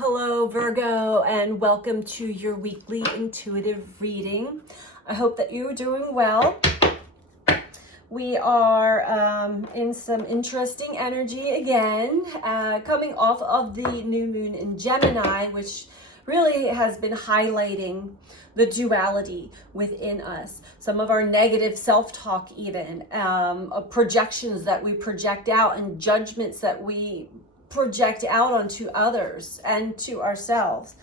Hello, Virgo, and welcome to your weekly intuitive reading. I hope that you're doing well. We are in some interesting energy again, coming off of the new moon in Gemini, which really has been highlighting the duality within us. Some of our negative self-talk even, projections that we project out and judgments that we project out onto others and to ourselves.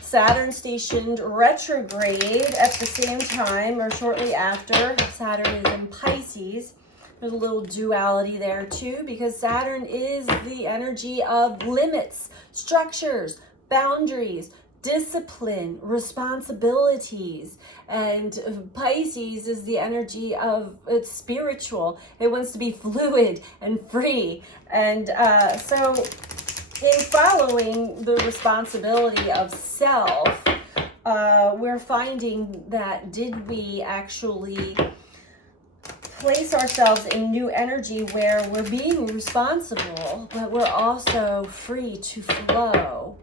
Saturn stationed retrograde at the same time or shortly after. Saturn is in Pisces. There's a little duality there too, because Saturn is the energy of limits, structures, boundaries, discipline, responsibilities, and Pisces is the energy of it's spiritual. It wants to be fluid and free, and so in following the responsibility of self, we're finding that did we actually place ourselves in new energy where we're being responsible, but we're also free to flow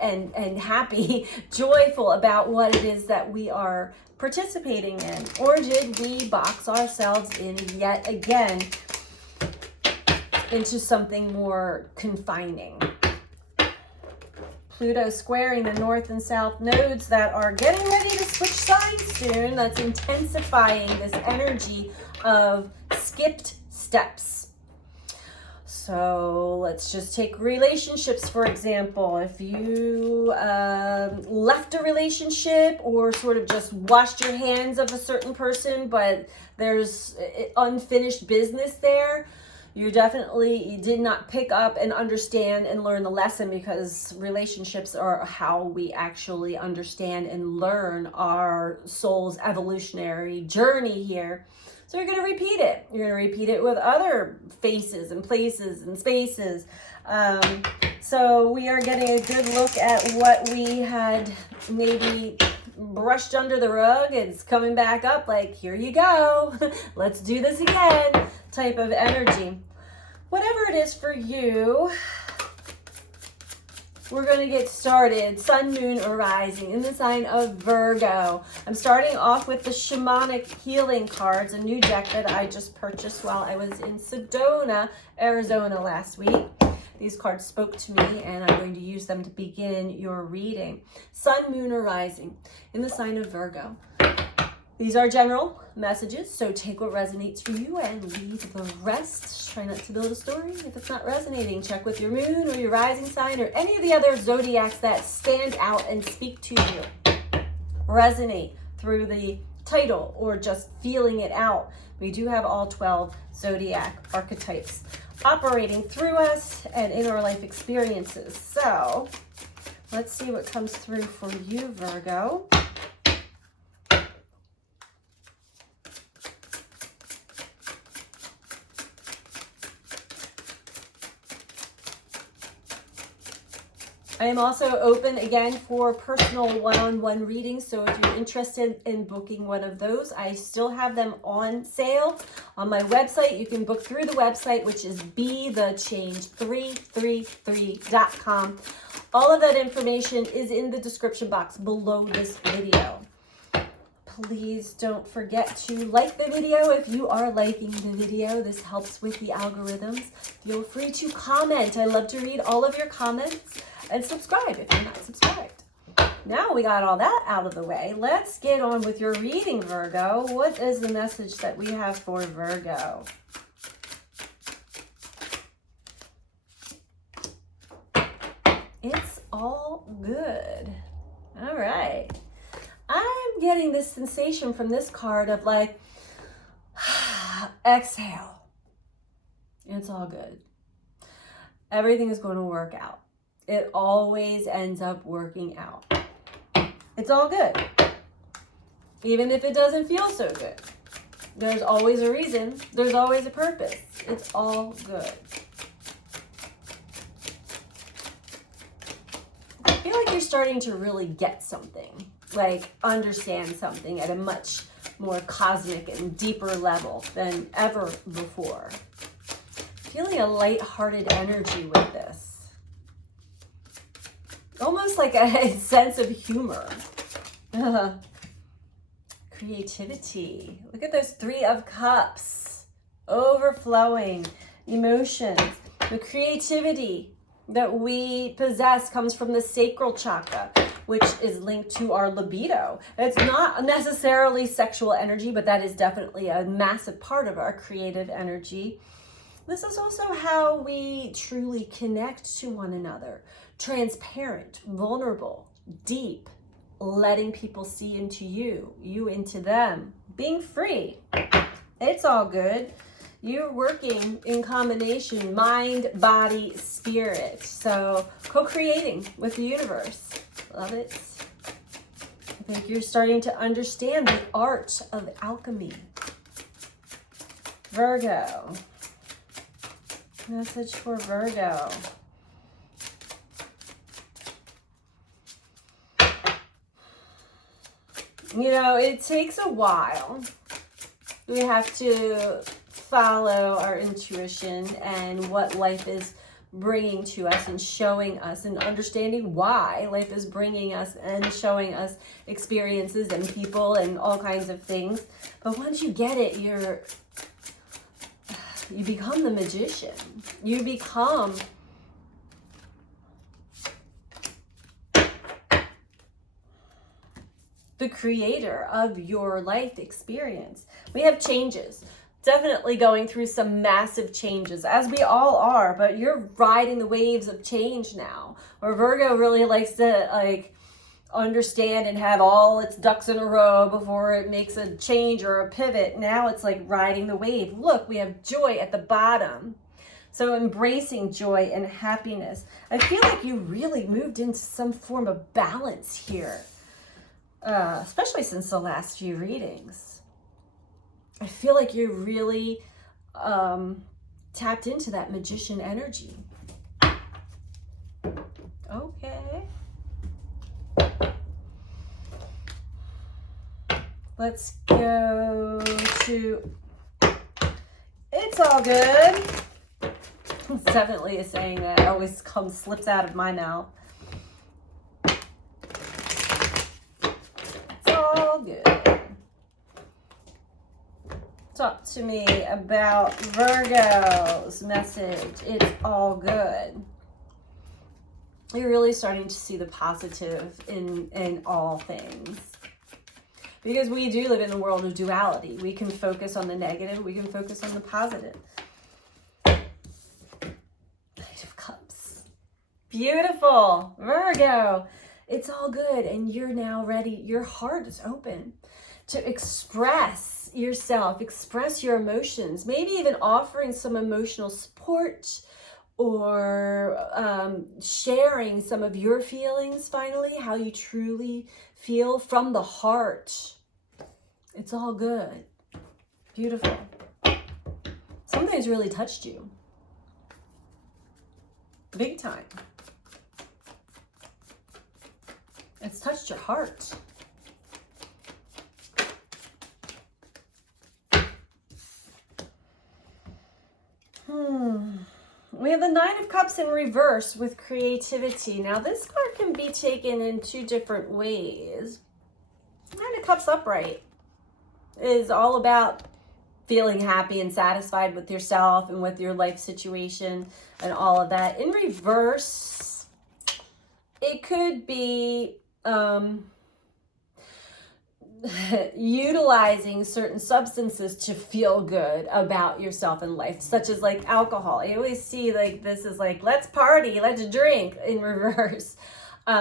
and happy, joyful about what it is that we are participating in? Or did we box ourselves in yet again into something more confining? Pluto squaring the north and south nodes that are getting ready to switch signs soon. That's intensifying this energy of skipped steps. So let's just take relationships, for example. If you left a relationship or sort of just washed your hands of a certain person, but there's unfinished business there, you did not pick up and understand and learn the lesson, because relationships are how we actually understand and learn our soul's evolutionary journey here. So you're going to repeat it. You're going to repeat it with other faces and places and spaces. So we are getting a good look at what we had maybe brushed under the rug. It's coming back up like, here you go. Let's do this again type of energy. Whatever it is for you, we're going to get started. Sun, moon, or rising in the sign of Virgo. I'm starting off with the Shamanic Healing cards, a new deck that I just purchased while I was in Sedona, Arizona last week. These cards spoke to me, and I'm going to use them to begin your reading. Sun, moon, or rising in the sign of Virgo. These are general messages, so take what resonates for you and leave the rest. Try not to build a story if it's not resonating. Check with your moon or your rising sign or any of the other zodiacs that stand out and speak to you. Resonate through the title or just feeling it out. We do have all 12 zodiac archetypes operating through us and in our life experiences. So let's see what comes through for you, Virgo. I am also open again for personal one-on-one readings. So if you're interested in booking one of those, I still have them on sale on my website. You can book through the website, which is BeTheChange333.com. All of that information is in the description box below this video. Please don't forget to like the video if you are liking the video. This helps with the algorithms. Feel free to comment. I love to read all of your comments. And subscribe if you're not subscribed. Now we got all that out of the way. Let's get on with your reading, Virgo. What is the message that we have for Virgo? It's all good. All right. I'm getting this sensation from this card of like, exhale. It's all good. Everything is going to work out. It always ends up working out. It's all good. Even if it doesn't feel so good. There's always a reason. There's always a purpose. It's all good. I feel like you're starting to really get something. Like understand something at a much more cosmic and deeper level than ever before. Feeling a light-hearted energy with this. almost like a sense of humor. Creativity. Look at those 3 of Cups. Overflowing emotions. The creativity that we possess comes from the sacral chakra, which is linked to our libido. It's not necessarily sexual energy, but that is definitely a massive part of our creative energy. This is also how we truly connect to one another. Transparent, vulnerable, deep, letting people see into you, you into them, being free. It's all good. You're working in combination, mind, body, spirit. So co-creating with the universe. Love it. I think you're starting to understand the art of alchemy. Virgo. Message for Virgo. You know, it takes a while. We have to follow our intuition and what life is bringing to us and showing us and understanding why life is bringing us and showing us experiences and people and all kinds of things. But once you get it, you become the magician. You become the creator of your life experience. We have changes. Definitely going through some massive changes, as we all are, but you're riding the waves of change now. Or Virgo really likes to understand and have all its ducks in a row before it makes a change or a pivot. Now it's like riding the wave. Look, we have joy at the bottom. So embracing joy and happiness. I feel like you really moved into some form of balance here, especially since the last few readings. I feel like you're really tapped into that magician energy. Okay. Let's go to it's all good. It's definitely a saying that always slips out of my mouth. It's all good. Talk to me about Virgo's message. It's all good. You're really starting to see the positive in all things. Because we do live in a world of duality. We can focus on the negative. We can focus on the positive. Knight of Cups. Beautiful. Virgo. It's all good. And you're now ready. Your heart is open to express yourself, express your emotions, maybe even offering some emotional support or sharing some of your feelings finally, how you truly feel from the heart. It's all good. Beautiful. Something's really touched you. Big time. It's touched your heart. We have the Nine of Cups in reverse with creativity. Now, this card can be taken in 2 different ways. Nine of Cups upright is all about feeling happy and satisfied with yourself and with your life situation and all of that. In reverse, it could be utilizing certain substances to feel good about yourself in life, such as like alcohol. You always see like this is like, let's party, let's drink in reverse.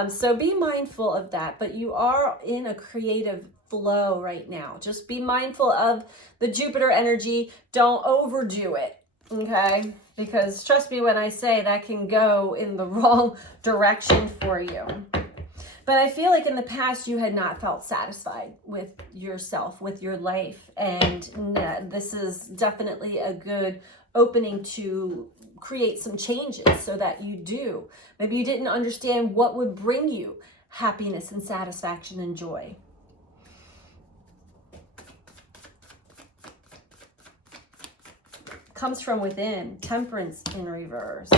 So be mindful of that, but you are in a creative flow right now. Just be mindful of the Jupiter energy. Don't overdo it, okay? Because trust me when I say that can go in the wrong direction for you. But I feel like in the past you had not felt satisfied with yourself, with your life. And this is definitely a good opening to create some changes so that you do. Maybe you didn't understand what would bring you happiness and satisfaction and joy. Comes from within. Temperance in reverse.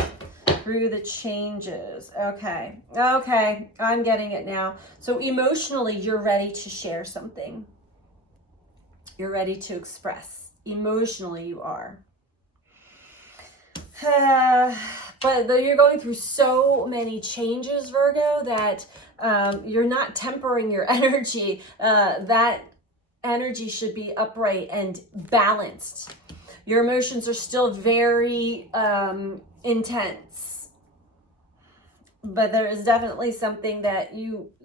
through the changes. Okay. Okay. I'm getting it now. So emotionally, you're ready to share something. You're ready to express. Emotionally, you are. But you're going through so many changes, Virgo, that you're not tempering your energy. That energy should be upright and balanced. Your emotions are still very intense, but there is definitely something that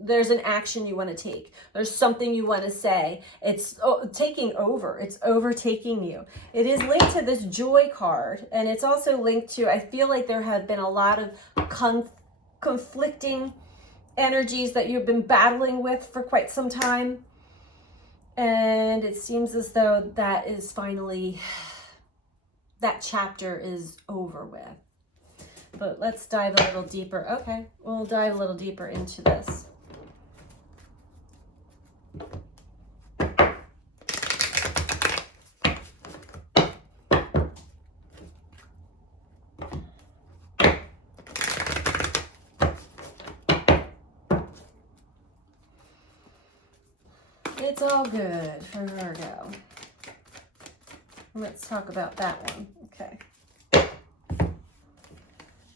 there's an action you want to take. There's something you want to say. It's taking over. It's overtaking you. It is linked to this joy card, and it's also linked to, I feel like there have been a lot of conflicting energies that you've been battling with for quite some time. And it seems as though that is finally, that chapter is over with. But let's dive a little deeper. Okay, we'll dive a little deeper into this. It's all good for Virgo. Let's talk about that one. Okay.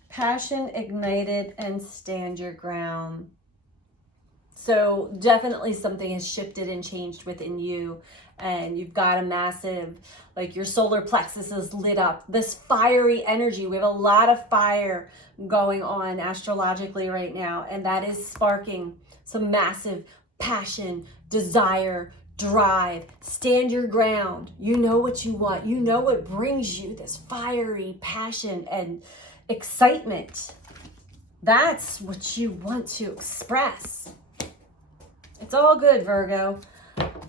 Passion ignited and stand your ground. So definitely something has shifted and changed within you, and you've got a massive, like your solar plexus is lit up. This fiery energy, we have a lot of fire going on astrologically right now, and that is sparking some massive passion, desire, drive. Stand your ground. You know what you want. You know what brings you this fiery passion and excitement. That's what you want to express. It's all good, Virgo.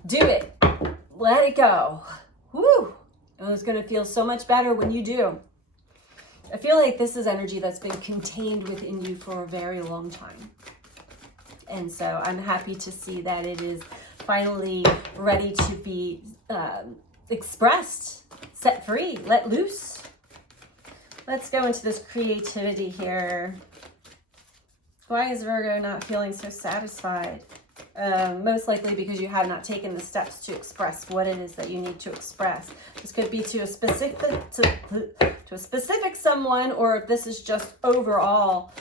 Do it. Let it go. Woo! And it's going to feel so much better when you do. I feel like this is energy that's been contained within you for a very long time. And so I'm happy to see that it is finally ready to be expressed, set free, let loose. Let's go into this creativity here. Why is Virgo not feeling so satisfied? Most likely because you have not taken the steps to express what it is that you need to express. This could be to a specific someone, or if this is just overall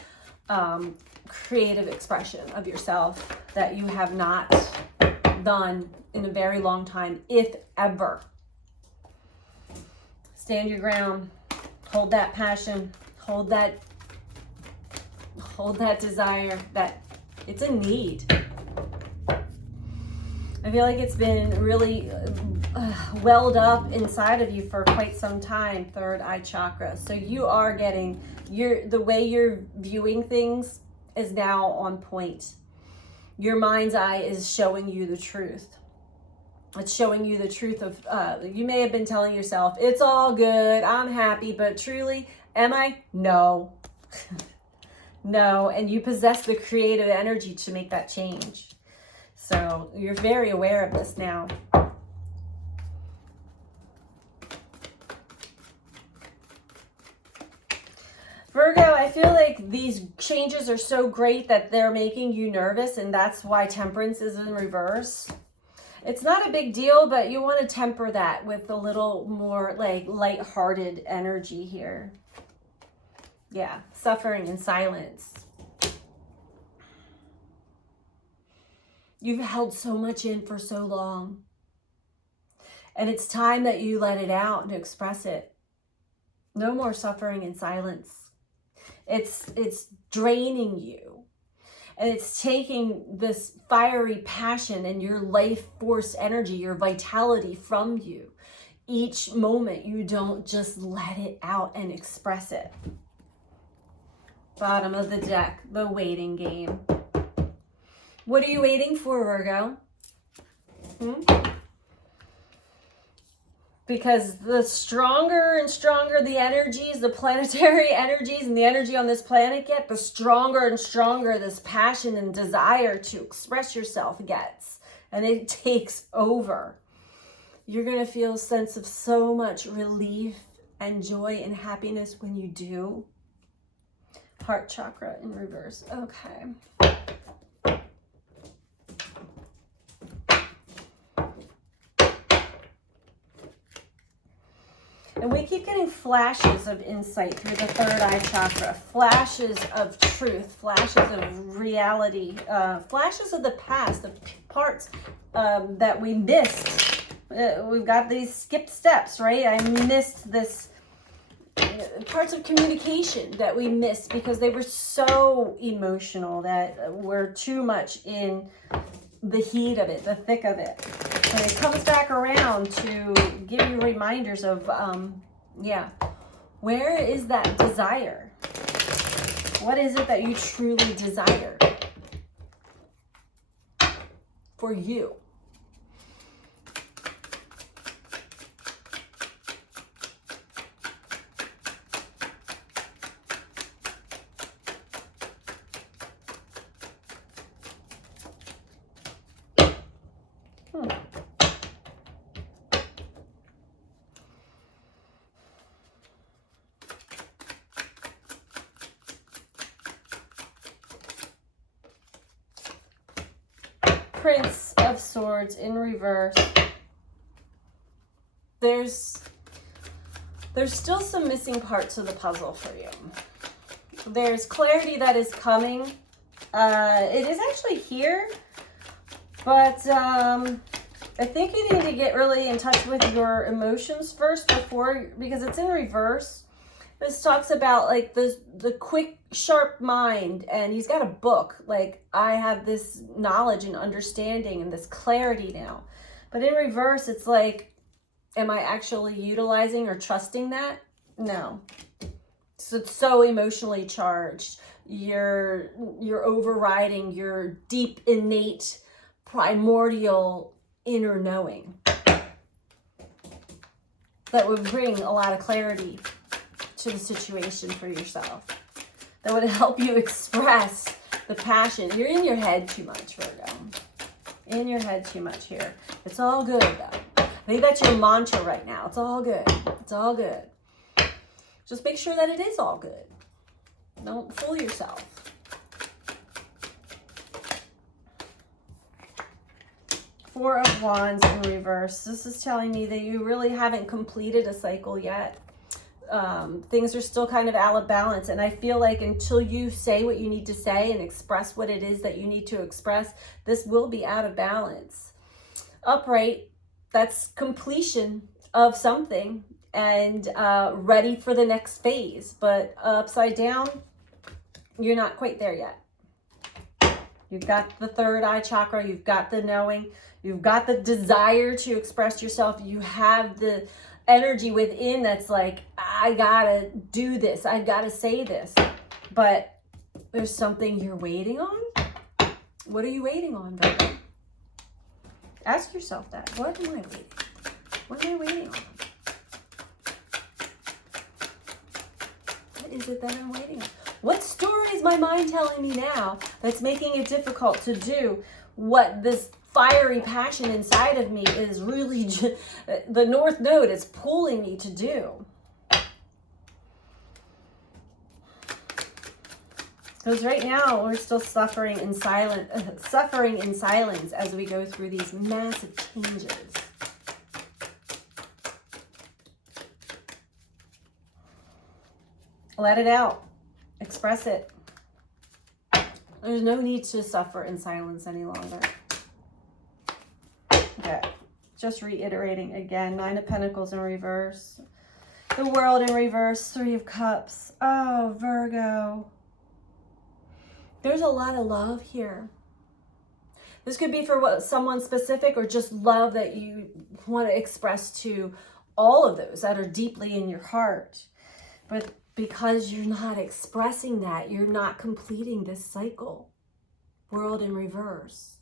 creative expression of yourself that you have not done in a very long time, if ever. Stand your ground. Hold that passion, hold that desire, that it's a need. I feel like it's been really welled up inside of you for quite some time, third eye chakra. So you are getting, the way you're viewing things is now on point. Your mind's eye is showing you the truth. It's showing you the truth of, you may have been telling yourself, it's all good, I'm happy, but truly, am I? No. No, and you possess the creative energy to make that change. So you're very aware of this now. Virgo, I feel like these changes are so great that they're making you nervous, and that's why Temperance is in reverse. It's not a big deal, but you want to temper that with a little more like lighthearted energy here. Yeah, suffering in silence. You've held so much in for so long. And it's time that you let it out and express it. No more suffering in silence. It's draining you. And it's taking this fiery passion and your life force energy, your vitality from you. Each moment you don't just let it out and express it. Bottom of the deck, the waiting game. What are you waiting for, Virgo? Because the stronger and stronger the energies, the planetary energies and the energy on this planet get, the stronger and stronger this passion and desire to express yourself gets. And it takes over. You're going to feel a sense of so much relief and joy and happiness when you do. Heart chakra in reverse. Okay. And we keep getting flashes of insight through the third eye chakra, flashes of truth, flashes of reality, flashes of the past, of parts that we missed. We've got these skipped steps, right? I missed this, parts of communication that we missed because they were so emotional, that we're too much in the heat of it, the thick of it. And it comes back around to give you reminders of, where is that desire? What is it that you truly desire for you? Prince of Swords in reverse. There's still some missing parts of the puzzle for you. There's clarity that is coming. It is actually here, but I think you need to get really in touch with your emotions first because it's in reverse. This talks about like the quick, sharp mind, and he's got a book. Like, I have this knowledge and understanding and this clarity now. But in reverse, it's like, am I actually utilizing or trusting that? No. So it's so emotionally charged. You're overriding your deep, innate, primordial inner knowing. That would bring a lot of clarity to the situation for yourself. That would help you express the passion. You're in your head too much, Virgo. In your head too much here. It's all good, though. I think that's your mantra right now. It's all good. It's all good. Just make sure that it is all good. Don't fool yourself. Four of Wands in reverse. This is telling me that you really haven't completed a cycle yet. Things are still kind of out of balance, and I feel like until you say what you need to say and express what it is that you need to express, this will be out of balance. Upright, that's completion of something and ready for the next phase, but upside down, you're not quite there yet. You've got the third eye chakra, you've got the knowing, you've got the desire to express yourself, you have the energy within that's like, I gotta do this, I gotta say this, but there's something you're waiting on. What are you waiting on, Virgo? Ask yourself that. What am I waiting? What am I waiting on? What is it that I'm waiting on? What story is my mind telling me now that's making it difficult to do what this fiery passion inside of me is really the North Node is pulling me to do? Because right now we're still suffering in silence as we go through these massive changes. Let it out. Express it. There's no need to suffer in silence any longer. Okay, just reiterating again, Nine of Pentacles in reverse. The World in reverse, Three of Cups. Oh, Virgo. There's a lot of love here. This could be for someone specific, or just love that you want to express to all of those that are deeply in your heart. But because you're not expressing that, you're not completing this cycle. World in reverse.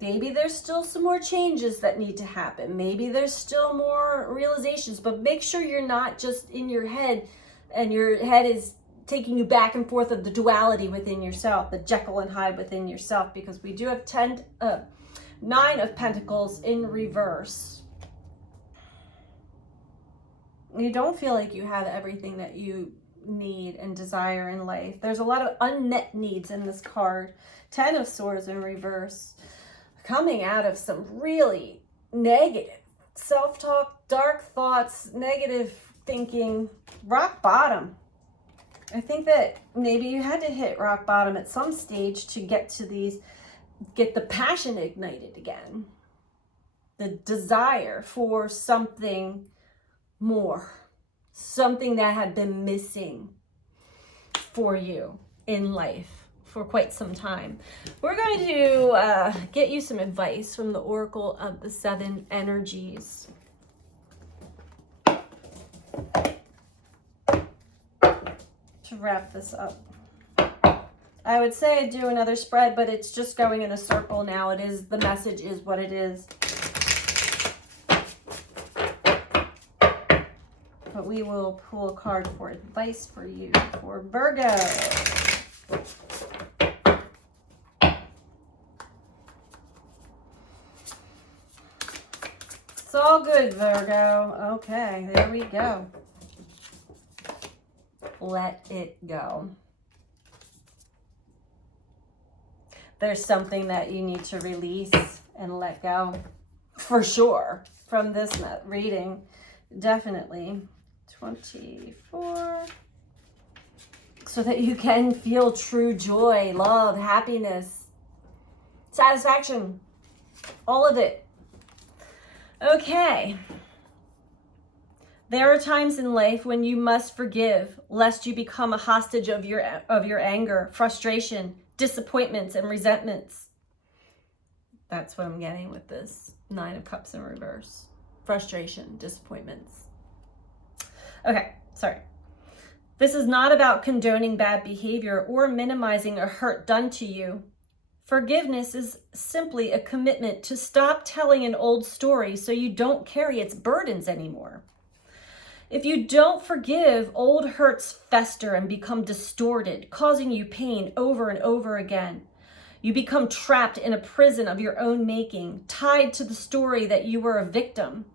Maybe there's still some more changes that need to happen. Maybe there's still more realizations, but make sure you're not just in your head and your head is taking you back and forth of the duality within yourself, the Jekyll and Hyde within yourself, because we do have Nine of Pentacles in reverse. You don't feel like you have everything that you need and desire in life. There's a lot of unmet needs in this card. 10 of Swords in reverse. Coming out of some really negative self-talk, dark thoughts, negative thinking, rock bottom. I think that maybe you had to hit rock bottom at some stage to get the passion ignited again. The desire for something more, something that had been missing for you in life for quite some time. We're going to get you some advice from the Oracle of the Seven Energies. To wrap this up. I would say I'd do another spread, but it's just going in a circle now. The message is what it is. But we will pull a card for advice for you, for Virgo. It's all good, Virgo. Okay, there we go. Let it go. There's something that you need to release and let go, for sure, from this reading. Definitely. 24. So that you can feel true joy, love, happiness, satisfaction, all of it. Okay. There are times in life when you must forgive, lest you become a hostage of your anger, frustration, disappointments, and resentments. That's what I'm getting with this 9 of Cups in reverse. Frustration, disappointments. Okay, sorry. This is not about condoning bad behavior or minimizing a hurt done to you. Forgiveness is simply a commitment to stop telling an old story so you don't carry its burdens anymore. If you don't forgive, old hurts fester and become distorted, causing you pain over and over again. You become trapped in a prison of your own making, tied to the story that you were a victim.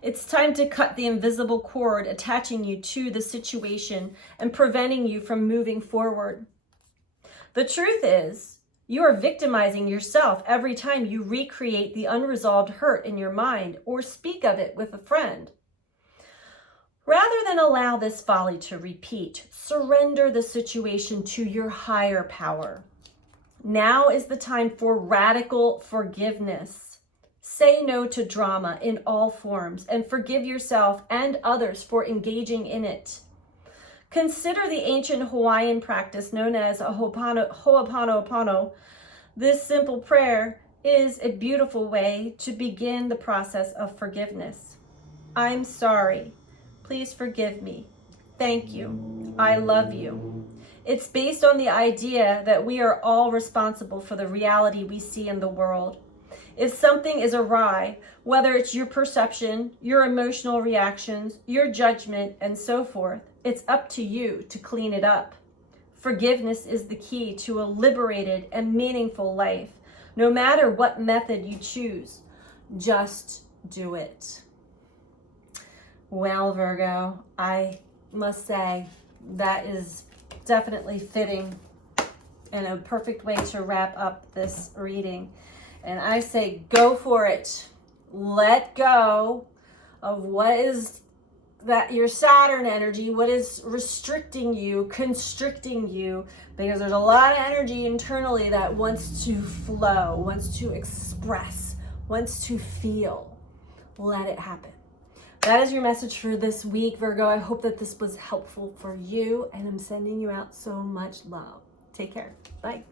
It's time to cut the invisible cord attaching you to the situation and preventing you from moving forward. The truth is, you are victimizing yourself every time you recreate the unresolved hurt in your mind or speak of it with a friend. Rather than allow this folly to repeat, surrender the situation to your higher power. Now is the time for radical forgiveness. Say no to drama in all forms and forgive yourself and others for engaging in it. Consider the ancient Hawaiian practice known as a ho'oponopono. This simple prayer is a beautiful way to begin the process of forgiveness. I'm sorry. Please forgive me. Thank you. I love you. It's based on the idea that we are all responsible for the reality we see in the world. If something is awry, whether it's your perception, your emotional reactions, your judgment, and so forth, it's up to you to clean it up. Forgiveness is the key to a liberated and meaningful life, no matter what method you choose. Just do it. Well, Virgo, I must say that is definitely fitting and a perfect way to wrap up this reading. And I say go for it. Let go of what is that your Saturn energy, what is restricting you, constricting you, because there's a lot of energy internally that wants to flow, wants to express, wants to feel. Let it happen. That is your message for this week, Virgo. I hope that this was helpful for you, and I'm sending you out so much love. Take care. Bye.